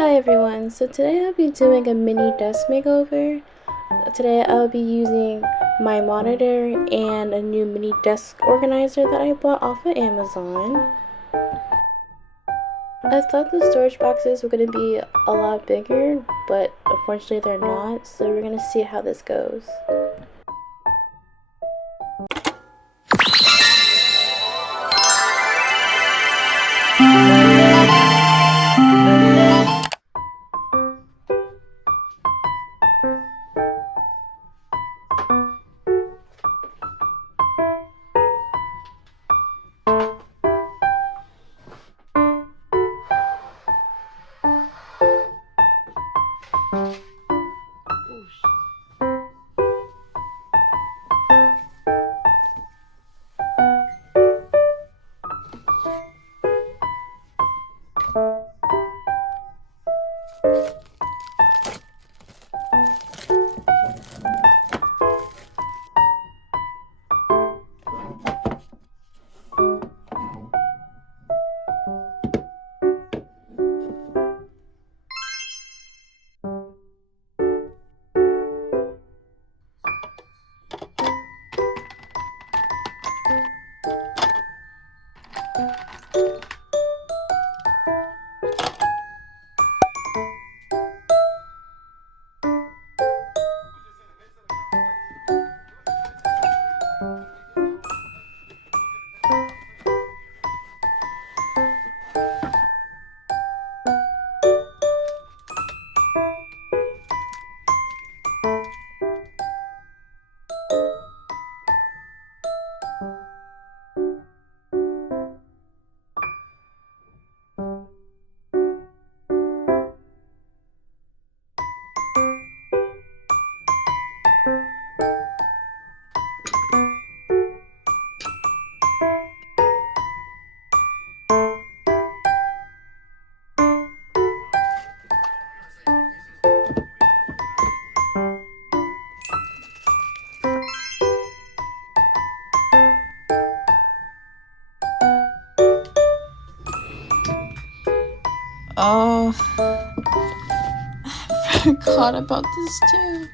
Hi everyone, so today I'll be doing a mini desk makeover. Today I'll be using my monitor and a new mini desk organizer that I bought off of Amazon. I thought the storage boxes were going to be a lot bigger, but unfortunately they're not, so we're going to see how this goes. Oh, I forgot about this too.